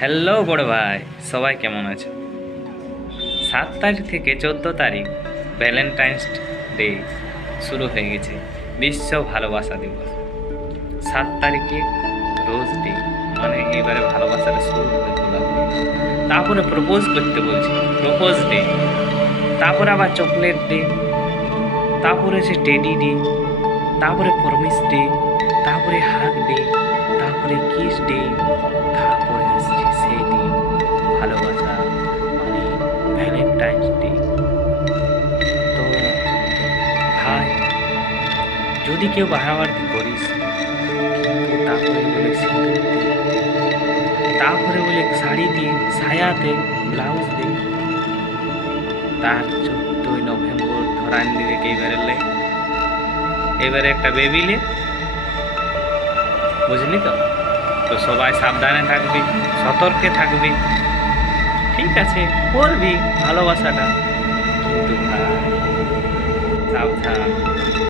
Hello বড় ভাই, সবাই কেমন আছে সাত তারিখ থেকে চোদ্দ তারিখ ভ্যালেন্টাইন্স ডে শুরু হয়ে গেছে, বিশ্ব ভালোবাসা দিবস। সাত তারিখে রোজ ডে মানে এবারে ভালোবাসাটা শুরু করে তোলা তারপরে প্রপোজ করতে বলছি প্রপোজ ডে তারপরে আবার চকলেট ডে তারপরে হচ্ছে টেডি ডে তারপরে প্রমিস ডে তারপরে হাগ ডে তারপরে কিস ডে তারপরে ভ্যালেন্টাইন্স তো, ভাই, যদি কেউ বাড়াবাড়ি করিস, কিন্তু তারপরে বলে তারপরে বলে শাড়ি দিয়ে সায়াতে ব্লাউজ দে। তার চোদ্দই নভেম্বর ধরান দিবে এবারে লে। এবারে একটা বেবিলে বুঝলি তো? তো সবাই সাবধানে থাকবি, সতর্কে থাকবি। ঠিক কাছে করবি ভালোবাসাটা। কিন্তু ভাই সাবধান।